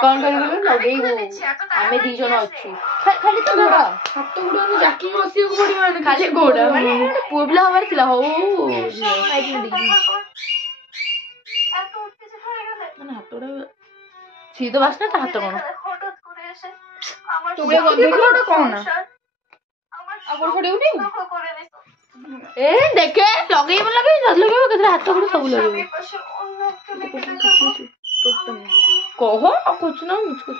कौन कर लगेबू आमे दी जण अच्छू खाली तो गोड़ा हाथ गोड़ा जाकी बसियो पड़ी माने खाली गोड़ा माने पुबला हमार थिला हो माने हाथ गोड़ा सी तो बासना ता हाथ कोन तुले गंधे कोन कोन आगो छोड़ी उठी ए देखे लगे केतरा हाथ गोड़ा सब लगे कहो कुछ ना मुझको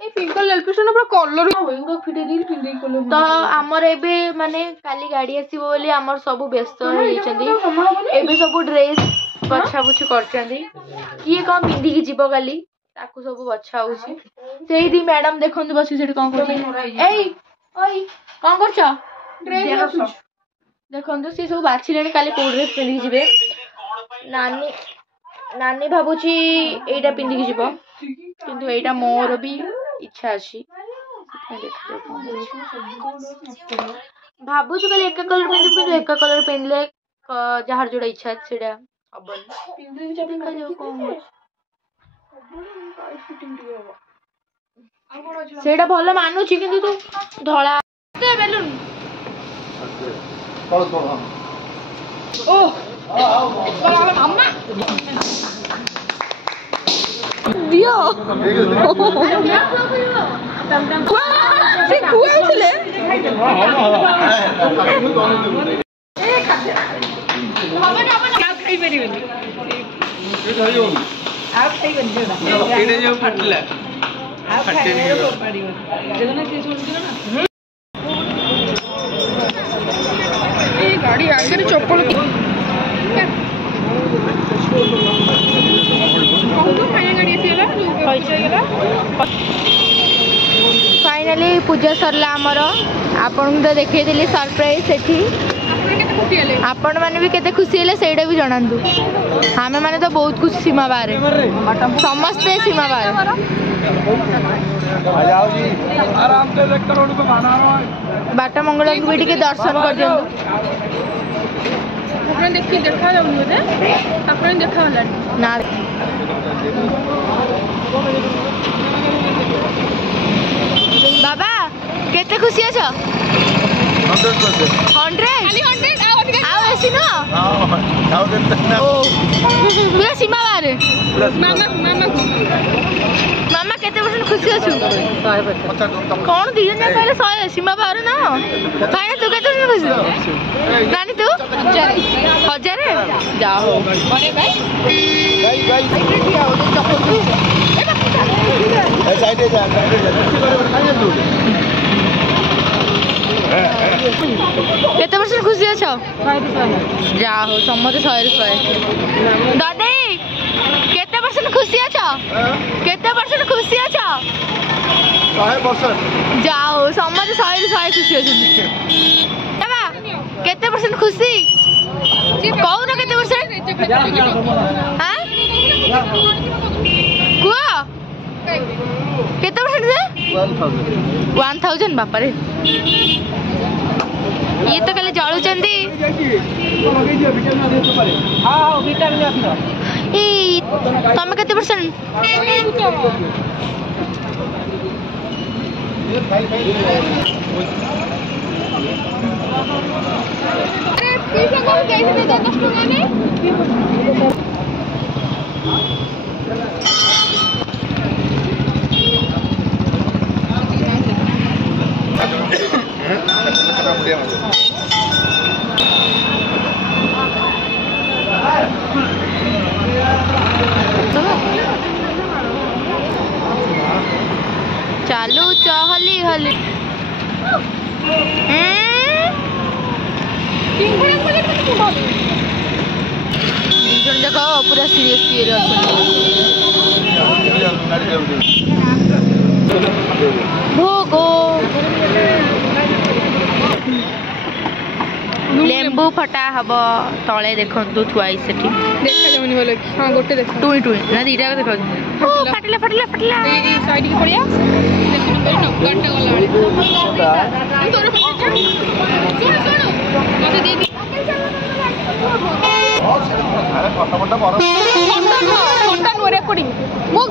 ए पिंक लेलपिशन पूरा कलर होइंगो फिटे दिल पिंडी कलर तो हमर एबे माने काली गाड़ी आसीबो बोली हमर सब व्यस्त होई चंदी एबे सब ड्रेस बछा बुछ करचंदी किए कम पिंडी की जीवो काली ताकू सब बछा होउची सेही दी मैडम देखंतु बसी सेठी कोन करछी एई ओई कोन करछ ड्रेस देखो सी सब बाछिले काली को ड्रेस पिंधि जीवे नानी नानी भाबुची एटा पिंधि जीव किंतु एटा मोर भी इच्छा अछि भाबुची काली एक कलर पिंधि किंतु एक कलर पिंधले जहार जोड़ा इच्छा सेटा हबन पिंधि भी देखा जाओ कोन सेटा भलो मानुची किंतु तू धळा बेलून ओह अम्मा दियो से खुआउथले ए खाते क्या खाई परिबनी ए खाइयो आ खाइबनी जेडा एडे जो फटला आ खाइयो परिबनी जेना के छोड़ दियो ना गाड़ी आगे चप्पल फाइनली पूजा सरला आमर आपन तो देखै देली सरप्राइज सेठी आपण माने भी केते खुशी हेले सेडा भी जणांतु हमें माने तो बहुत कुछ सीमा बारे समस्त सीमा बारे आ जाओ जी आराम से लेकर रोड पे खाना बाटा मंगल को भी टिके दर्शन कर दियो आपन देखि देखा जाउ बोले आपन देखा होला ना बाबा केते खुशी अछ 100% 100 खाली 100 आ ऐसी ना ओ पूरा सीमा बारे मामा केते परसेंट खुशी अछु 100% कोन दिजन ना पहले 100 सीमा बारे ना भाई तू केते खुशी नानी तू 1000 जाओ अरे भाई चप्पल ए साइड जा केते परसेंट खुशी अछ 100 जा हो समझ 100 दादी केते परसेंट खुशी अछ केते परसेंट खुशी अछ 100% जाओ समझ 100 खुशी अछ बाबा केते परसेंट खुशी कहू ना केते परसेंट हां कुआ केते परसेंट दे 1000 बापा रे ये तो कल जळू चंदी हां विटामिन आसनो ए तमे केते परसेंट अरे पैसा को कैसे दे 10 टका में चालू चहली हली दुजन जगह पूरा सीरियस भोगो लेंबू फटा हम तले देखु थुआई से देखा जाऊनी बोले हाँ गोटे देख टुई टुई ना दीटा देखा फाटिला फाटिला फाटिला साइड की पड़िया ନ ଗାଡ଼ିଟା ଗଲାବେଳେ ତୋର ମୋତେ ଦେଇଦି ଆରେ ଫଟୋ ଫଟୋ କର ଫଟୋ ନୁହଁ ରେକର୍ଡିଂ ମୁଁ